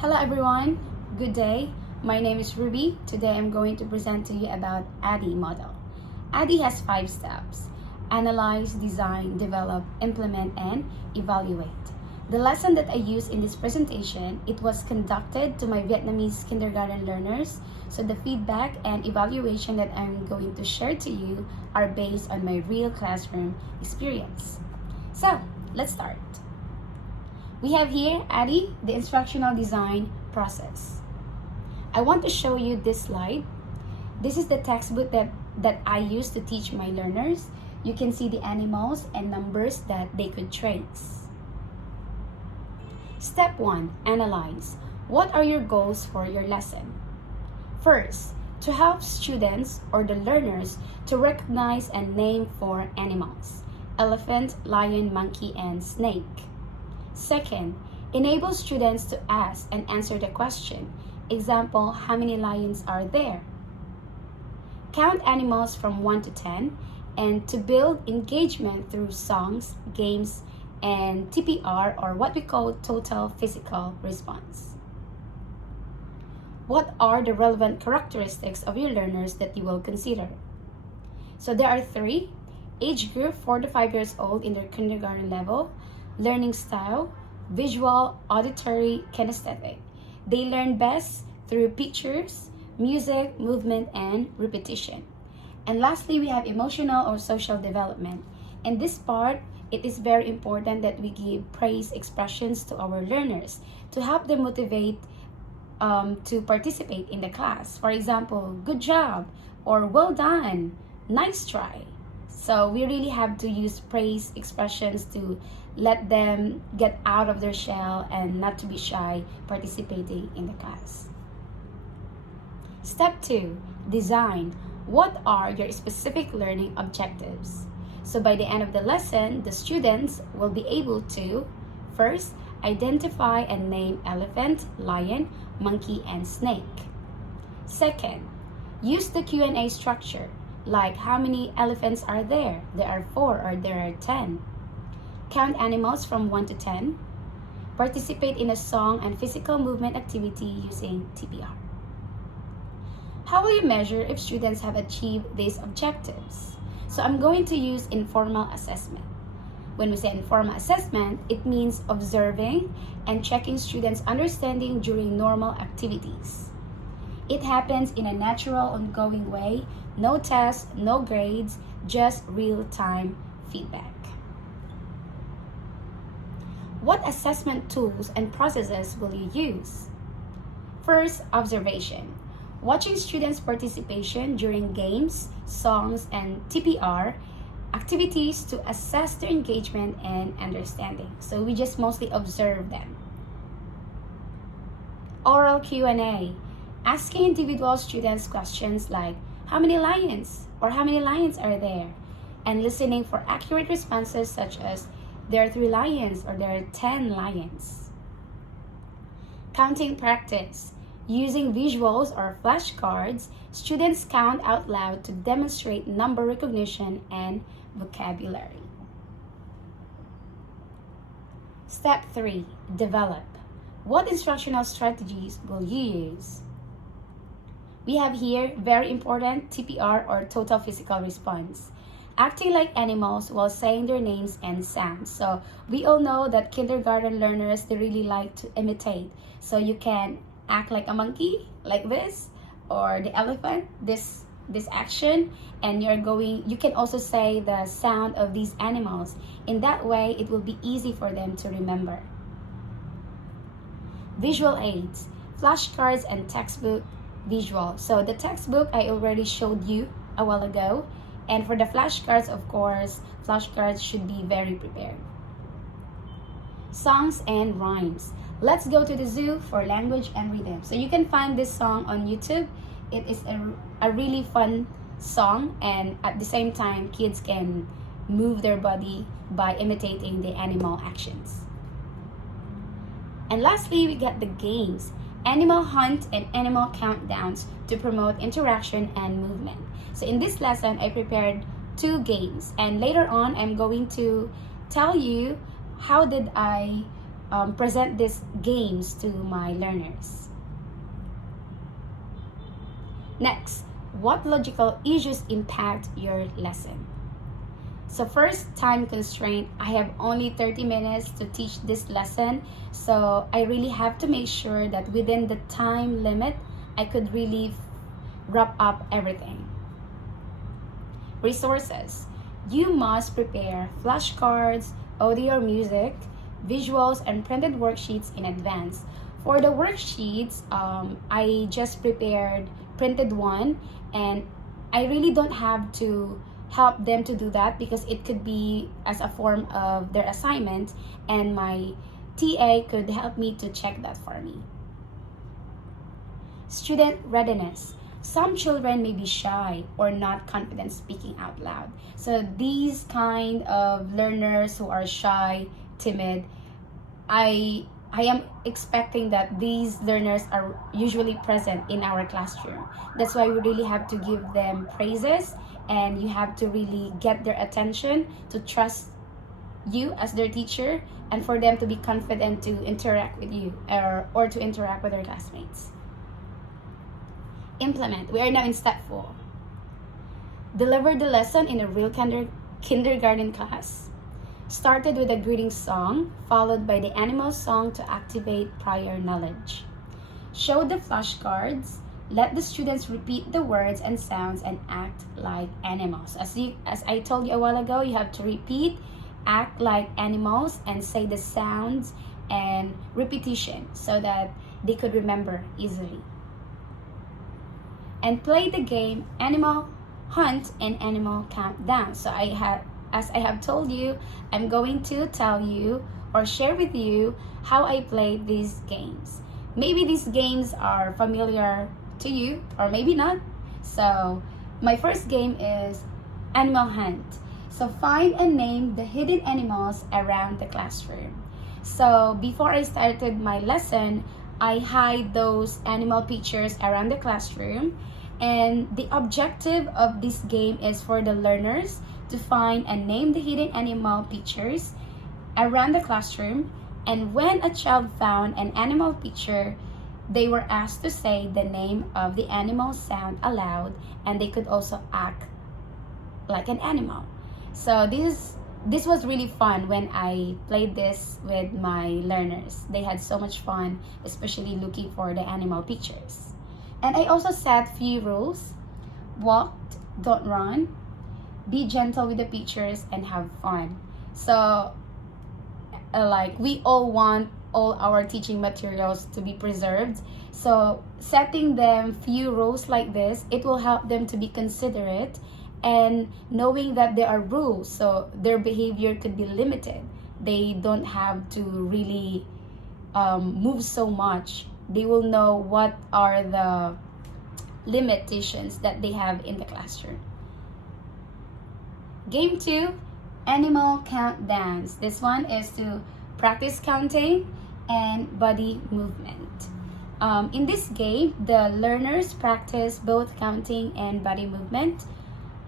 Hello everyone, good day. My name is Ruby. Today I'm going to present to you about ADDIE model. ADDIE has 5 steps: analyze, design, develop, implement, and evaluate. The lesson that I used in this presentation, it was conducted to my Vietnamese kindergarten learners, so the feedback and evaluation that I'm going to share to you are based on my real classroom experience. So, let's start. We have here ADDIE, the instructional design process. I want to show you this slide. This is the textbook that I use to teach my learners. You can see the animals and numbers that they could trace. Step 1, analyze. What are your goals for your lesson? First, to help students or the learners to recognize and name 4 animals: elephant, lion, monkey, and snake. Second, enable students to ask and answer the question. Example, how many lions are there? Count animals from 1 to 10 and to build engagement through songs, games, and TPR, or what we call total physical response. What are the relevant characteristics of your learners that you will consider? So there are 3. Age group 4 to 5 years old in their kindergarten level. Learning style, visual, auditory, kinesthetic. They learn best through pictures, music, movement, and repetition. And lastly, we have emotional or social development. In this part, it is very important that we give praise expressions to our learners to help them motivate to participate in the class. For example, good job, or well done, nice try. So we really have to use praise expressions to let them get out of their shell and not to be shy participating in the class. Step 2, design. What are your specific learning objectives? So by the end of the lesson, the students will be able to, first, identify and name elephant, lion, monkey, and snake. Second, use the Q&A structure. Like, how many elephants are there? There are 4 or there are 10. Count animals from 1 to 10. Participate in a song and physical movement activity using TPR. How will you measure if students have achieved these objectives? So I'm going to use informal assessment. When we say informal assessment, it means observing and checking students' understanding during normal activities. It happens in a natural, ongoing way. No tests, no grades, just real-time feedback. What assessment tools and processes will you use? First, observation. Watching students' participation during games, songs, and TPR activities to assess their engagement and understanding. So we just mostly observe them. Oral Q&A. Asking individual students questions like, how many lions or how many lions are there? And listening for accurate responses such as, there are 3 lions or there are 10 lions. Counting practice. Using visuals or flashcards, students count out loud to demonstrate number recognition and vocabulary. Step 3, develop. What instructional strategies will you use? We have here very important TPR or total physical response. Acting like animals while saying their names and sounds. So we all know that kindergarten learners, they really like to imitate. So you can act like a monkey, like this, or the elephant, this action, and you can also say the sound of these animals. In that way, it will be easy for them to remember. Visual aids, flashcards and textbook visual. So the textbook I already showed you a while ago, and for the flashcards, of course, flashcards should be very prepared. Songs and rhymes. Let's go to the zoo for language and rhythm. So you can find this song on YouTube. It is a really fun song, and at the same time, kids can move their body by imitating the animal actions. And lastly, we got the games. Animal hunt and animal countdowns to promote interaction and movement. So in this lesson, I prepared 2 games, and later on, I'm going to tell you how did I present these games to my learners. Next, what logical issues impact your lesson? So first, time constraint. I have only 30 minutes to teach this lesson, so I really have to make sure that within the time limit, I could really wrap up everything. Resources. You must prepare flashcards, audio or music, visuals, and printed worksheets in advance. For the worksheets, I just prepared printed one, and I really don't have to help them to do that because it could be as a form of their assignment, and my TA could help me to check that for me. Student readiness. Some children may be shy or not confident speaking out loud. So these kind of learners who are shy, timid, I am expecting that these learners are usually present in our classroom. That's why we really have to give them praises, and you have to really get their attention to trust you as their teacher, and for them to be confident to interact with you or to interact with their classmates. Implement. We are now in step 4. Deliver the lesson in a real kindergarten class. Started with a greeting song, followed by the animal song to activate prior knowledge. Show the flashcards. Let the students repeat the words and sounds and act like animals. As I told you a while ago, you have to repeat, act like animals, and say the sounds and repetition so that they could remember easily. And play the game Animal Hunt and Animal Countdown. So as I have told you, I'm going to tell you or share with you how I play these games. Maybe these games are familiar to you or maybe not. So my first game is Animal Hunt. So find and name the hidden animals around the classroom. So before I started my lesson, I hide those animal pictures around the classroom, and the objective of this game is for the learners to find and name the hidden animal pictures around the classroom. And when a child found an animal picture, they were asked to say the name of the animal sound aloud, and they could also act like an animal. So this was really fun when I played this with my learners. They had so much fun, especially looking for the animal pictures. And I also set few rules. Walk, don't run, be gentle with the pictures, and have fun. So like we all want all our teaching materials to be preserved. So setting them few rules like this, it will help them to be considerate and knowing that there are rules, so their behavior could be limited. They don't have to really move so much. They will know what are the limitations that they have in the classroom. Game 2, Animal Countdowns. This one is to practice counting and body movement. In this game, the learners practice both counting and body movement.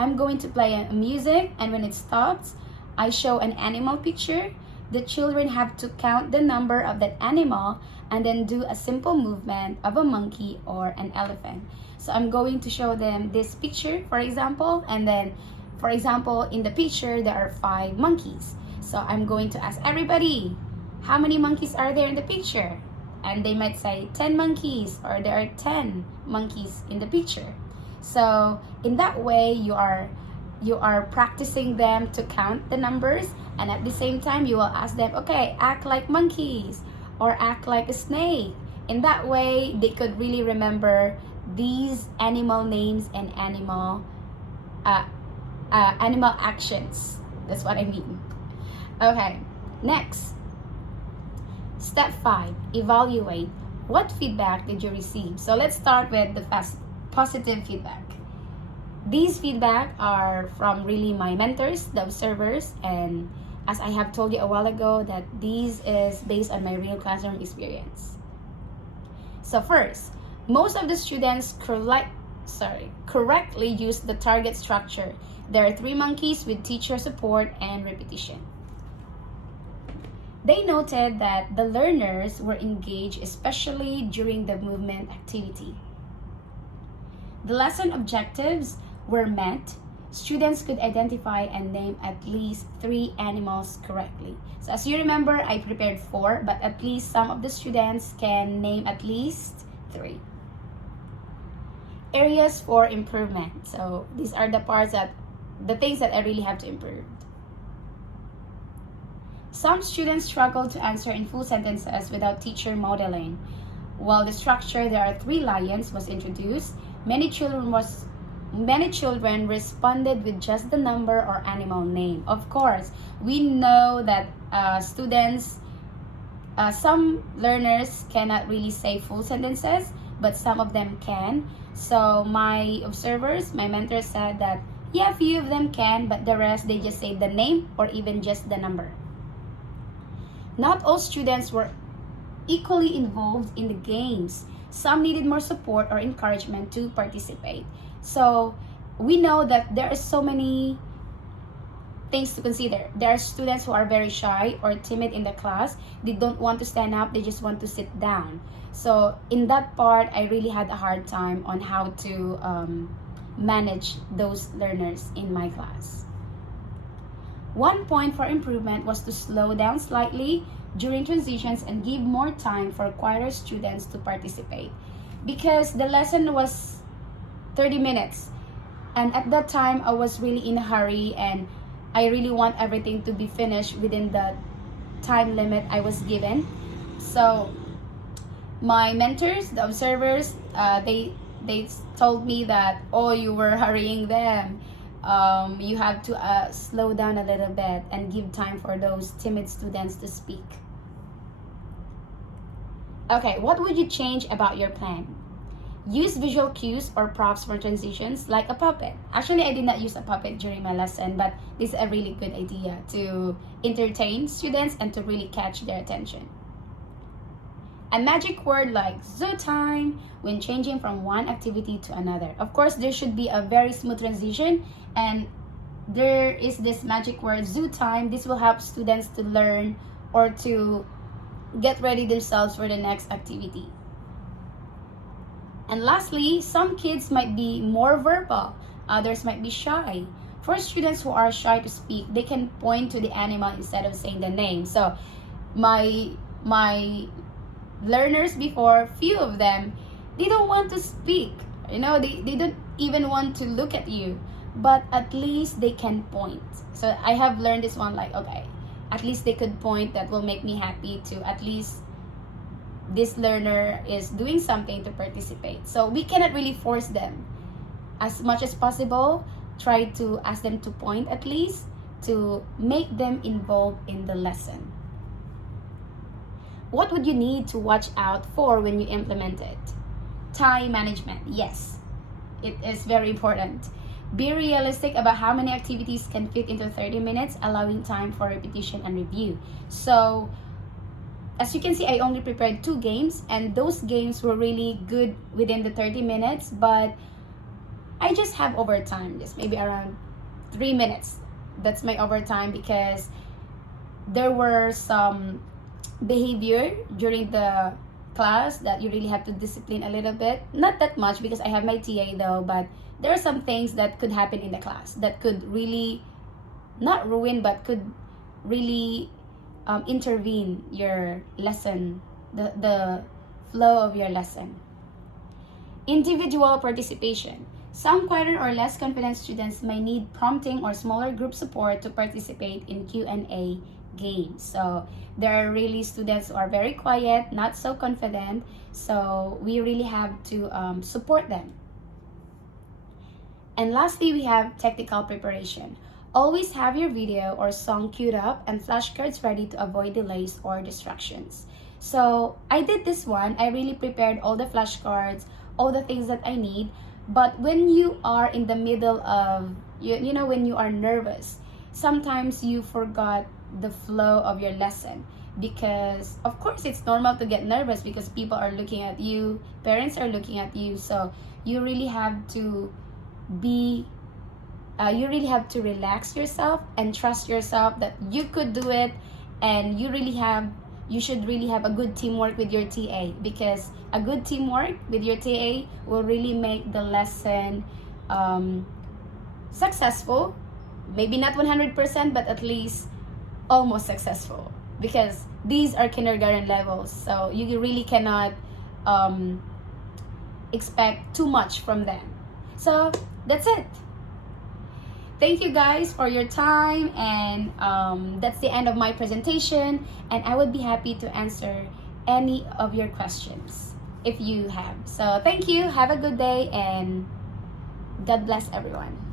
I'm going to play music, and when it stops, I show an animal picture. The children have to count the number of that animal and then do a simple movement of a monkey or an elephant. So I'm going to show them this picture, for example, and then, for example, in the picture, there are 5 monkeys. So I'm going to ask everybody, how many monkeys are there in the picture? And they might say 10 monkeys, or there are 10 monkeys in the picture. So in that way, you are practicing them to count the numbers, and at the same time, you will ask them, okay, act like monkeys or act like a snake. In that way, they could really remember these animal names and animal actions. That's what I mean. Okay, next. Step 5, evaluate. What feedback did you receive? So let's start with the positive feedback. These feedback are from really my mentors, the observers, and as I have told you a while ago, that these is based on my real classroom experience. So first, most of the students correctly use the target structure. There are 3 monkeys with teacher support and repetition. They noted that the learners were engaged, especially during the movement activity. The lesson objectives were met. Students could identify and name at least 3 animals correctly. So as you remember, I prepared 4, but at least some of the students can name at least 3. Areas for improvement. So these are the things that I really have to improve. Some students struggle to answer in full sentences without teacher modeling. While the structure "there are 3 lions" was introduced, many children responded with just the number or animal name. Of course, we know that some learners cannot really say full sentences, but some of them can. So my mentors said that, yeah, a few of them can, but the rest, they just say the name or even just the number. Not all students were equally involved in the games. Some needed more support or encouragement to participate. So we know that there are so many things to consider. There are students who are very shy or timid in the class. They don't want to stand up, they just want to sit down. So in that part, I really had a hard time on how to manage those learners in my class. One point for improvement was to slow down slightly during transitions and give more time for quieter students to participate, because the lesson was 30 minutes, and at that time I was really in a hurry and I really want everything to be finished within the time limit I was given. So my mentors, the observers, they told me that, oh, you were hurrying them. You have to slow down a little bit and give time for those timid students to speak. Okay, what would you change about your plan? Use visual cues or props for transitions, like a puppet. Actually, I did not use a puppet during my lesson, but this is a really good idea to entertain students and to really catch their attention. A magic word like zoo time when changing from one activity to another. Of course, there should be a very smooth transition, and there is this magic word zoo time. This will help students to learn or to get ready themselves for the next activity. And lastly, some kids might be more verbal, others might be shy. For students who are shy to speak, they can point to the animal instead of saying the name. So my learners before, few of them, they don't want to speak. They don't even want to look at you, but at least they can point. So I have learned this one, like, okay, at least they could point. That will make me happy to at least this learner is doing something to participate. So we cannot really force them. As much as possible, try to ask them to point at least, to make them involved in the lesson. What would you need to watch out for when you implement it? Time management. Yes, it is very important. Be realistic about how many activities can fit into 30 minutes, allowing time for repetition and review. So as you can see, I only prepared 2 games, and those games were really good within the 30 minutes, but I just have overtime, just maybe around 3 minutes. That's my overtime, because there were some behavior during the class that you really have to discipline a little bit. Not that much, because I have my TA though, but there are some things that could happen in the class that could really not ruin, but could really intervene your lesson, the flow of your lesson. Individual participation. Some quieter or less confident students may need prompting or smaller group support to participate in Q&A games. So there are really students who are very quiet, not so confident, so we really have to support them. And lastly, we have technical preparation. Always have your video or song queued up and flashcards ready to avoid delays or distractions. So I did this one. I really prepared all the flashcards, all the things that I need. But when you are in the middle of, when you are nervous, sometimes you forgot the flow of your lesson, because of course it's normal to get nervous because people are looking at you, parents are looking at you. So you really have to relax yourself and trust yourself that you could do it, and you should really have a good teamwork with your TA, because a good teamwork with your TA will really make the lesson successful. Maybe not 100%, but at least almost successful, because these are kindergarten levels, so you really cannot expect too much from them. So that's it. Thank you guys for your time, and that's the end of my presentation, and I would be happy to answer any of your questions if you have. So thank you, have a good day, and God bless everyone.